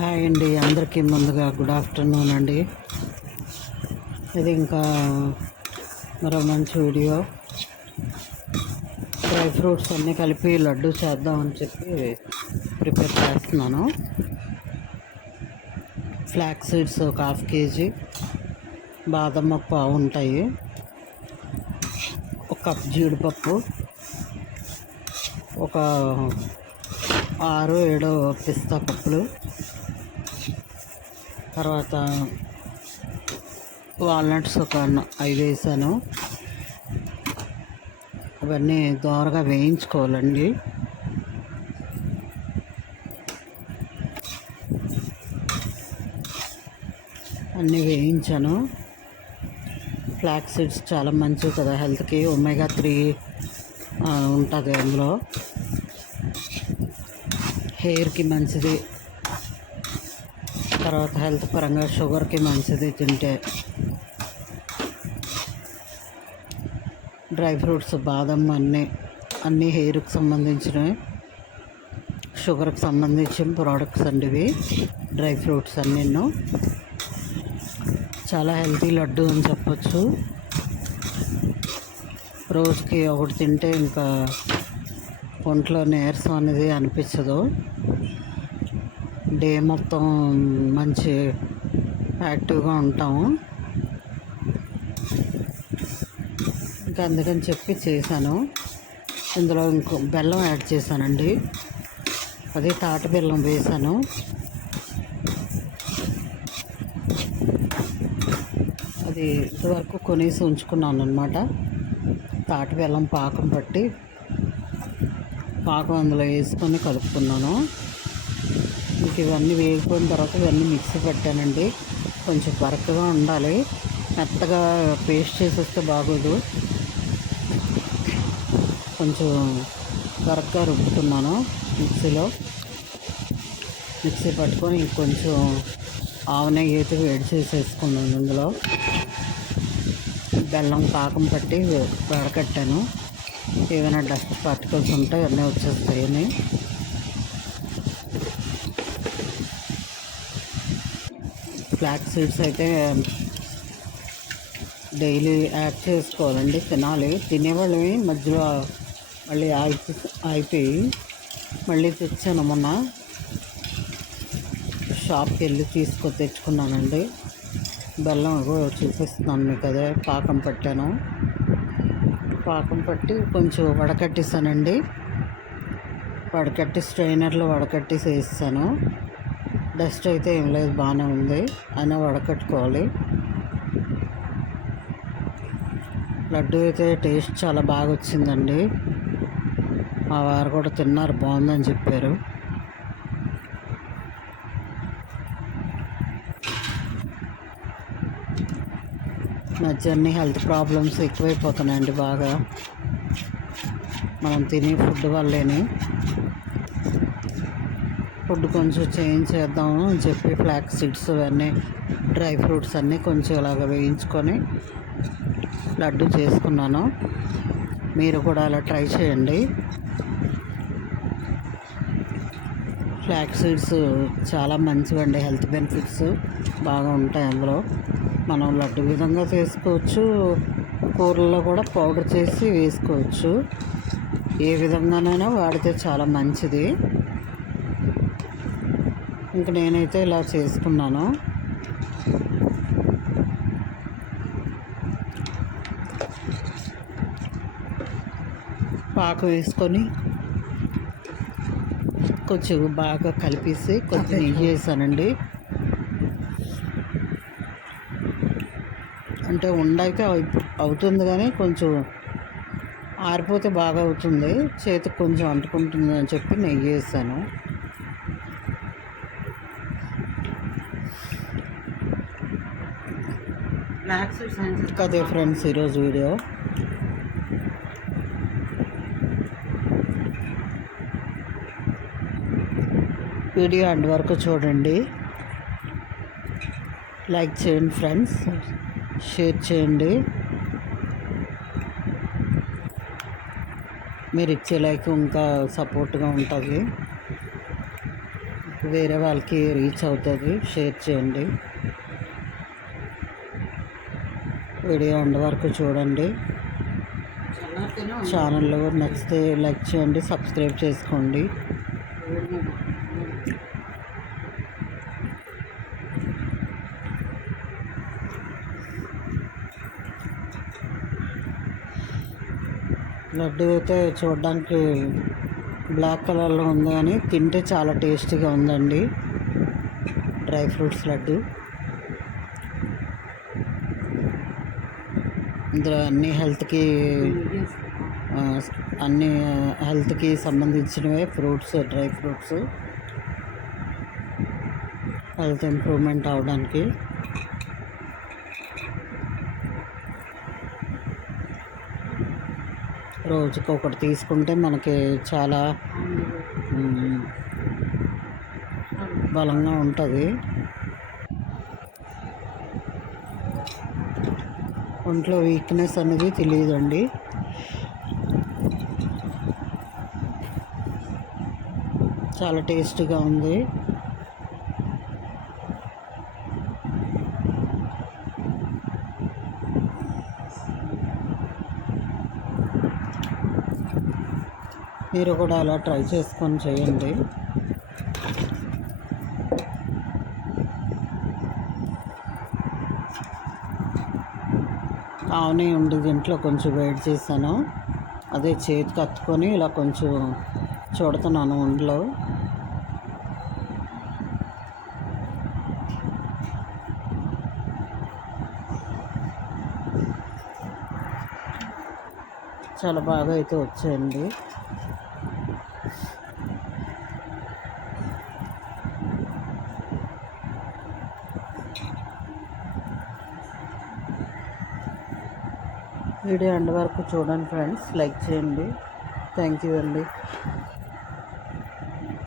Hi అండి, అందరికీ ముందుగా గుడ్ ఆఫ్టర్నూన్ అండి. ఇది ఇంకా మరో మంచి వీడియో. డ్రై ఫ్రూట్స్ అన్నీ కలిపి లడ్డు చేద్దామని చెప్పి ప్రిపేర్ చేస్తున్నాను. ఫ్లాక్స్ సీడ్స్ ఒక 1/2 kg, బాదం ఒక పావు ఉంటాయి, ఒక కప్ జీడిపప్పు, ఒక 6-7 పిస్తా పప్పులు, తర్వాత వాల్నట్స్ ఒక 5 వేసాను. అవన్నీ దోరగా వేయించుకోవాలండి. అన్నీ వేయించాను. ఫ్లాక్స్ సీడ్స్ చాలా మంచివి కదా హెల్త్కి. ఒమేగా 3 ఉంటుంది అందులో. హెయిర్కి మంచిది, తర్వాత హెల్త్ పరంగా షుగర్కి మంచిది తింటే. డ్రై ఫ్రూట్స్, బాదం అన్నీ హెయిర్కి సంబంధించినవి, షుగర్కి సంబంధించిన ప్రోడక్ట్స్ అండి ఇవి. డ్రై ఫ్రూట్స్ అన్నీ చాలా హెల్తీ లడ్డు అని చెప్పచ్చు. రోజుకి ఒకటి తింటే ఇంకా ఒంట్లో నీరసం అనేది అనిపించదు. డే మొత్తం మంచి యాక్టివ్గా ఉంటాము. ఇంకా అందుకని చెప్పి చేశాను. ఇందులో ఇంకో బెల్లం యాడ్ చేశానండి. అది తాటి బెల్లం వేసాను. అది ఇదివరకు కొనేసి ఉంచుకున్నాను అనమాట. తాటి బెల్లం పాకం అందులో వేసుకొని కలుపుకున్నాను. ఇంక ఇవన్నీ వేగిపోయిన తర్వాత ఇవన్నీ మిక్సీ పెట్టానండి. కొంచెం బరకగా ఉండాలి, మెత్తగా పేస్ట్ చేసేస్తే బాగోదు. కొంచెం బరకగా రుబ్బుతున్నాను మిక్సీ పట్టుకొని కొంచెం ఆవు నెయ్యి అయితే వేడి చేసేసుకున్నాను. ఇందులో బెల్లం పాకం పట్టి వడకట్టాను. ఏమైనా డస్ట్ పార్టికల్స్ ఉంటే అన్నీ వచ్చేస్తాయని. ఫ్లాక్స్ సీడ్స్ అయితే డైలీ యాడ్ చేసుకోవాలండి, తినాలి. తినేవాళ్ళవి మధ్యలో మళ్ళీ అయిపోయి మళ్ళీ తెచ్చాను. మొన్న షాప్కి వెళ్ళి తెచ్చుకున్నానండి. బెల్లం చూపిస్తున్నాను మీకు. అదే పాకం పట్టి కొంచెం వడకట్టేసానండి. స్ట్రైనర్లో వడకట్టేసి వేస్తాను. డస్ట్ అయితే ఏం లేదు, బాగానే ఉంది. అయినా వడకట్టుకోవాలి. లడ్డు అయితే టేస్ట్ చాలా బాగా వచ్చిందండి. మా వారు కూడా తిన్నారు, బాగుందని చెప్పారు. మధ్య అన్ని హెల్త్ ప్రాబ్లమ్స్ ఎక్కువైపోతున్నాయండి బాగా, మనం తినే ఫుడ్ వల్లేని. ఫుడ్ కొంచెం చేంజ్ చేద్దాము అని చెప్పి ఫ్లాక్స్ సీడ్స్ అవన్నీ, డ్రై ఫ్రూట్స్ అన్నీ కొంచెం ఇలాగ వేయించుకొని లడ్డు చేసుకున్నాను. మీరు కూడా అలా ట్రై చేయండి. ఫ్లాక్స్ సీడ్స్ చాలా మంచివండి, హెల్త్ బెనిఫిట్స్ బాగా ఉంటాయి అందులో. మనం లడ్డు విధంగా చేసుకోవచ్చు, కూరల్లో కూడా పౌడర్ చేసి వేసుకోవచ్చు. ఏ విధంగానైనా వాడితే చాలా మంచిది. ఇంక నేనైతే ఇలా చేసుకున్నాను. పాకు వేసుకొని కొంచెం బాగా కలిపేసి కొంచెం నెయ్యి వేసానండి. అంటే ఉండైతే అవుతుంది, కానీ కొంచెం ఆరిపోతే బాగా అవుతుంది, చేతికి కొంచెం అంటుకుంటుంది అని చెప్పి నెయ్యి వేసాను. అదే ఫ్రెండ్స్ ఈరోజు వీడియో. అండ్ వరకు చూడండి, లైక్ చేయండి ఫ్రెండ్స్, షేర్ చేయండి. మీరు ఇచ్చే లైక్ ఇంకా సపోర్ట్గా ఉంటుంది. వేరే వాళ్ళకి రీచ్ అవుతుంది. షేర్ చేయండి. వీడియో ఎండ్ వరకు చూడండి. ఛానల్లో నచ్చితే లైక్ చేయండి, సబ్స్క్రైబ్ చేసుకోండి. లడ్డు అయితే చూడడానికి బ్లాక్ కలర్లో ఉంది కానీ తింటే చాలా టేస్టీగా ఉందండి. Dry fruits laddu. ఇందులో అన్ని హెల్త్కి సంబంధించినవే fruits, dry fruits health improvement అవడానికి. రోజుకి ఒకటి తీసుకుంటే మనకి చాలా బలంగా ఉంటుంది. ఒంట్లో వీక్నెస్ అనేది తెలియదండి. చాలా టేస్టీగా ఉంది. మీరు కూడా అలా ట్రై చేసుకొని చేయండి. ఆవునే ఉండి దీంట్లో కొంచెం వేడి చేశాను. అదే చేతికి కత్తుకొని ఇలా కొంచెం చూడుతున్నాను ఒంట్లో. చాలా బాగా అయితే వచ్చాయండి. వీడియో ఎండ్ వరకు చూడండి ఫ్రెండ్స్. లైక్ చేయండి. థ్యాంక్ యూ అండి.